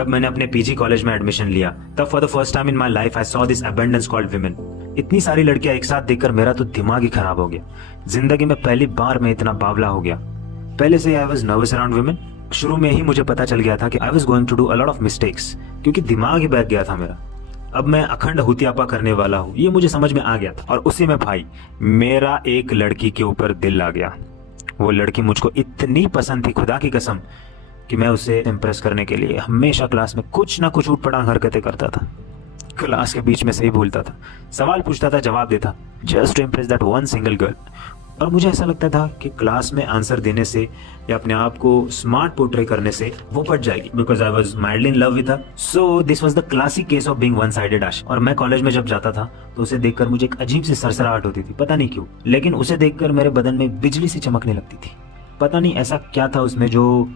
जब मैंने अपने पीजी कॉलेज में एडमिशन लिया तब for the first time in my life I saw this abundance called women. इतनी सारी लड़कियां एक साथ देखकर मेरा तो दिमाग ही खराब हो गया। जिंदगी में पहली बार मैं इतना बावला हो गया। पहले से I was nervous around women. शुरू में ही मुझे पता चल गया था कि I was going to do a lot of mistakes, क्योंकि दिमाग ही बैठ गया था मेरा। अब मैं अखंड हुतियापा करने वाला हूँ ये मुझे समझ में आ गया था। और उसी में भाई मेरा एक लड़की के ऊपर दिल आ गया। वो लड़की मुझको इतनी पसंद थी, खुदा की कसम, कि मैं उसे इम्प्रेस करने के लिए हमेशा क्लास में कुछ ना कुछ ऊटपटांग हरकतें करता था। क्लास के बीच में से ही बोलता था, सवाल पूछता था, जवाब देता, just to impress that one single girl. और मुझे ऐसा लगता था कि क्लास में आंसर देने से या अपने आप को स्मार्ट पोर्ट्रे करने से वो पट जाएगी, because I was mildly in love with her. So this was the classic case of being one sided आशिक। और मैं कॉलेज में जब जाता था तो उसे देखकर मुझे एक अजीब सी सरसराहट होती थी, पता नहीं क्यों, लेकिन उसे देखकर मेरे बदन में बिजली सी चमकने लगती थी। पता नहीं ऐसा क्या था उसमें जो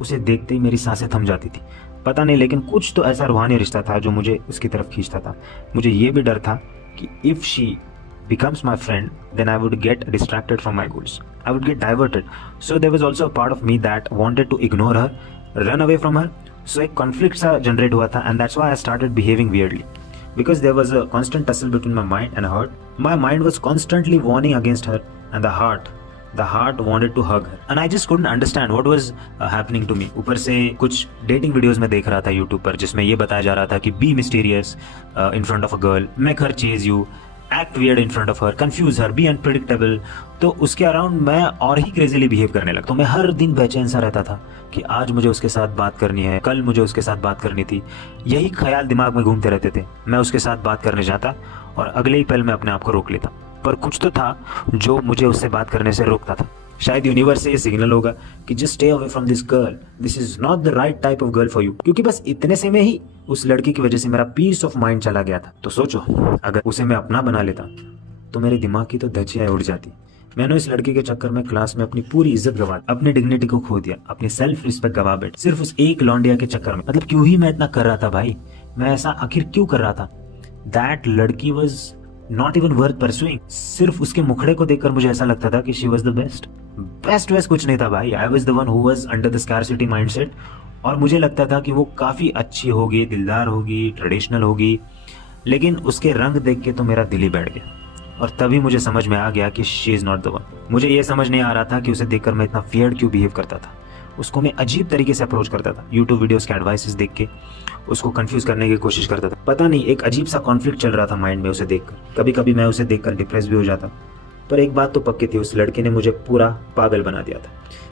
उसे देखते ही मेरी सांसें थम जाती थी, पता नहीं, लेकिन कुछ तो ऐसा रूहानी रिश्ता था जो मुझे उसकी तरफ खींचता था। मुझे ये भी डर था कि if she becomes my friend, then I would get distracted from my goals. I would get diverted. So there was also a part of me that wanted to ignore her, run away from her. So एक conflict सा generate हुआ था, and that's why I started behaving weirdly. Because there was a constant tussle between my mind and heart. My mind was constantly warning against her, and the heart wanted to hug her. And I just couldn't understand what was happening to me. ऊपर से कुछ dating videos में देख रहा था YouTube पर, जिसमें ये बताया जा रहा था कि be mysterious in front of a girl, make her chase you, act weird in front of her, confuse her, be unpredictable। तो उसके अराउंड मैं और ही क्रेजीली बिहेव करने लगा। तो मैं हर दिन बेचैन सा रहता था कि आज मुझे उसके साथ बात करनी है, कल मुझे उसके साथ बात करनी थी। यही ख्याल दिमाग में घूमते रहते थे। मैं उसके साथ बात करने जाता और अगले ही पल मैं अपने आप को रोक लेता, पर कुछ तो था जो मुझे उससे बात करने से रोकता था। शायद यूनिवर्स से ये सिग्नल होगा कि just stay away from this girl, this is not the right type of girl for you. क्योंकि बस इतने से में ही उस लड़की की वजह से मेरा पीस ऑफ माइंड चला गया था। तो सोचो, अगर उसे मैं अपना बना लेता तो मेरे दिमाग की तो धज्जियां उड़ जाती। मैंने इस लड़की के चक्कर में क्लास में अपनी पूरी इज्जत गवा दी, अपनी डिग्निटी को खो दिया, अपनी सेल्फ रिस्पेक्ट गवा बैठ, सिर्फ उस एक लौंडिया के चक्कर में। मतलब क्यों ही मैं इतना कर रहा था भाई, मैं ऐसा आखिर क्यों कर रहा था? दैट लड़की was not even worth pursuing. सिर्फ उसके मुखड़े को देखकर मुझे ऐसा लगता था कि she was the best. Best वैस्ट कुछ नहीं था भाई। I was the one who was under the scarcity mindset. और मुझे लगता था कि वो काफी अच्छी होगी, दिलदार होगी, ट्रेडिशनल होगी, लेकिन उसके रंग देख के तो मेरा दिल ही बैठ गया। और तभी मुझे समझ में आ गया कि she is not the one. मुझे ये समझ नहीं आ रहा था कि उसे देखकर मैं इतना वियर्ड क्यों बिहेव करता था। उसको मैं अजीब तरीके से अप्रोच करता था, यूट्यूब वीडियोस के एडवाइसेस देख के उसको कंफ्यूज करने की कोशिश करता था। पता नहीं, एक अजीब सा कॉन्फ्लिक्ट चल रहा था माइंड में उसे देखकर। कभी कभी मैं उसे देखकर डिप्रेस भी हो जाता। पर एक बात तो पक्की थी, उस लड़के ने मुझे पूरा पागल बना दिया था।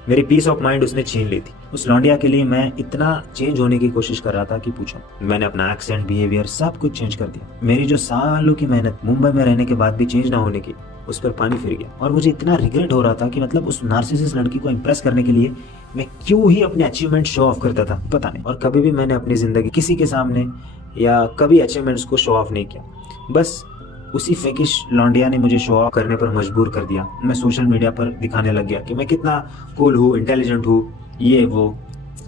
मेरी पीस ऑफ माइंड उसने छीन ली थी। उस लौंडिया के लिए मैं इतना चेंज होने की कोशिश कर रहा था कि पूछो। मैंने अपना एक्सेंट, बिहेवियर सब कुछ चेंज कर दिया। मेरी जो सालों की मेहनत मुंबई में रहने के बाद भी चेंज ना होने की, उस पर पानी फिर गया। और मुझे इतना रिग्रेट हो रहा था कि मतलब उस नार्सिसिस्ट लड़की को इम्प्रेस करने के लिए मैं क्यों ही अपने अचीवमेंट शो ऑफ करता था, पता नहीं। और कभी भी मैंने अपनी जिंदगी किसी के सामने या कभी अचीवमेंट्स को शो ऑफ नहीं किया। बस उसी फेकिश लौंडिया ने मुझे शो ऑफ करने पर मजबूर कर दिया। मैं सोशल मीडिया पर दिखाने लग गया कि मैं कितना कूल हूँ, इंटेलिजेंट हूँ, ये वो।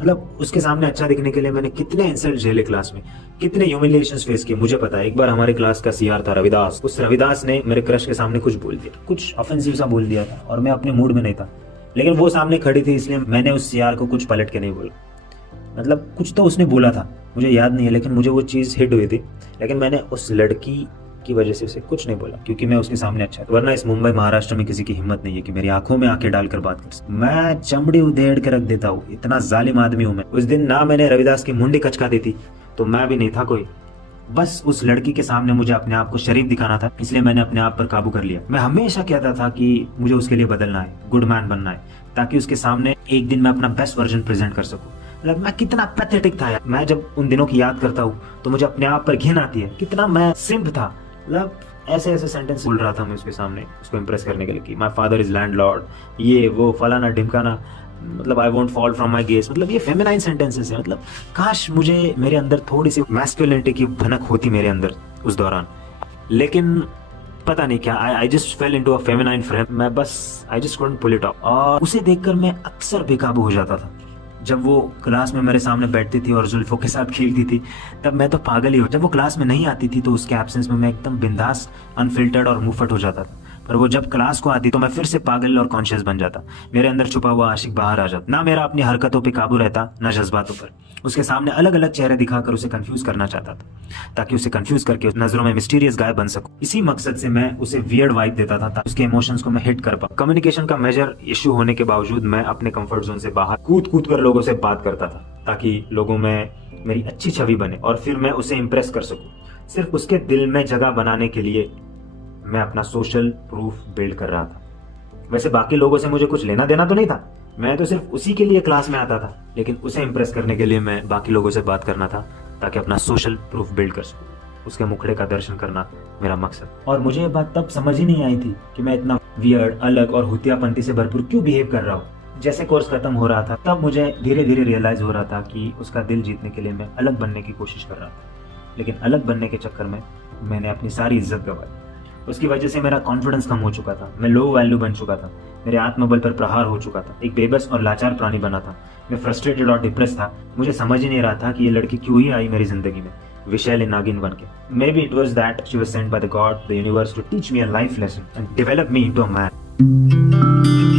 मतलब उसके सामने अच्छा दिखने के लिए मैंने कितने इंसल्ट झेले क्लास में, कितने ह्यूमिलिएशंस फेस किए। मुझे पता है, एक बार हमारे क्लास का सीआर था रविदास। उस रविदास ने मेरे क्रश के सामने कुछ बोल दिया, कुछ ऑफेंसिव सा बोल दिया था, और मैं अपने मूड में नहीं था। लेकिन वो सामने खड़ी थी, इसलिए मैंने उस सीआर को कुछ पलट के नहीं बोला। मतलब कुछ तो उसने बोला था, मुझे याद नहीं है, लेकिन मुझे वो चीज़ हिट हुई थी। लेकिन मैंने उस लड़की की वजह से उसे कुछ नहीं बोला, क्योंकि मैं उसके सामने अच्छा था। वरना इस मुंबई महाराष्ट्र में किसी की हिम्मत नहीं है कि मेरी आंखों में आंखें डालकर बात कर। मैं चमड़ी उधेड़ के रख देता हूँ, इतना जालिम आदमी हूँ मैं। उस दिन ना मैंने रविदास की मुंडी कचका दी थी, तो मैं भी नहीं था कोई। बस उस लड़की के सामने मुझे अपने आप को शरीफ दिखाना था, इसलिए मैंने अपने आप पर काबू कर लिया। मैं हमेशा कहता था कि मुझे उसके लिए बदलना है, गुड मैन बनना है, ताकि उसके सामने एक दिन मैं अपना बेस्ट वर्जन प्रेजेंट कर सकूं। मतलब मैं कितना पैथेटिक था यार। मैं जब उन दिनों की याद करता हूँ तो मुझे अपने आप पर घिन आती है, कितना मैं सिंप था। मतलब ऐसे ऐसे सेंटेंस बोल रहा था मैं उसके सामने, उसको इम्प्रेस करने के लिए कि माय फादर इज लैंडलॉर्ड, ये वो फलाना ढिमकाना, मतलब I won't fall from my guess. मतलब ये फेमिनाइन सेंटेंसेस है। मतलब काश मुझे मेरे अंदर थोड़ी सी मैस्कुलिनिटी की भनक होती मेरे अंदर उस दौरान, लेकिन पता नहीं क्या, I just fell into a feminine frame. मैं बस I just couldn't pull it off. और उसे देखकर मैं अक्सर बेकाबू हो जाता था। जब वो क्लास में मेरे सामने बैठती थी और जुल्फों के साथ खेलती थी, तब मैं तो पागल ही हो। जब वो क्लास में नहीं आती थी तो उसके एब्सेंस में मैं एकदम बिंदास, अनफिल्टर्ड और मुफट हो जाता था। पर वो जब क्लास को आती तो मैं फिर से पागल और कॉन्शियस बन जाता। मेरे अंदर छुपा हुआ आशिक बाहर आ जाता। ना मेरा अपनी हरकतों पे काबू रहता, ना जज्बातों पर। उसके सामने अलग अलग चेहरे दिखाकर उसे कंफ्यूज करना चाहता था, ताकि उसे कंफ्यूज करके उस नजरों में मिस्टीरियस गाय बन सकूं। इसी मकसद से मैं उसे वियर्ड वाइब देता था, ताकि उसके इमोशंस को मैं हिट कर पाऊं। कम्युनिकेशन का मेजर इशू होने के बावजूद मैं अपने कंफर्ट जोन से बाहर कूद कूद कर लोगों से बात करता था, ताकि लोगों में मेरी अच्छी छवि बने और फिर मैं उसे इम्प्रेस कर सकूं। सिर्फ उसके दिल में जगह बनाने के लिए मैं अपना सोशल प्रूफ बिल्ड कर रहा था। वैसे बाकी लोगों से मुझे कुछ लेना देना तो नहीं था, मैं तो सिर्फ उसी के लिए क्लास में आता था, लेकिन उसे इम्प्रेस करने के लिए मैं बाकी लोगों से बात करना था, ताकि अपना सोशल प्रूफ बिल्ड कर सकूं। उसके मुखड़े का दर्शन करना मेरा मकसद। और मुझे ये बात तब समझ ही नहीं आई थी कि मैं इतना वियर्ड, अलग और हुतियापंती से भरपूर क्यों बिहेव कर रहा हूँ। जैसे कोर्स खत्म हो रहा था तब मुझे धीरे धीरे रियलाइज हो रहा था कि उसका दिल जीतने के लिए मैं अलग बनने की कोशिश कर रहा था, लेकिन अलग बनने के चक्कर में मैंने अपनी सारी इज्जत गंवाई। उसकी वजह से मेरा कॉन्फिडेंस कम हो चुका था, मैं लो वैल्यू बन चुका था, मेरे आत्मबल पर प्रहार हो चुका था, एक बेबस और लाचार प्राणी बना था। मैं फ्रस्ट्रेटेड और डिप्रेस था। मुझे समझ ही नहीं रहा था कि ये लड़की क्यों ही आई मेरी जिंदगी में, विशैली नागिन बन के। Maybe it was that she was sent by the god, the universe, to teach me a life lesson and develop me into a man.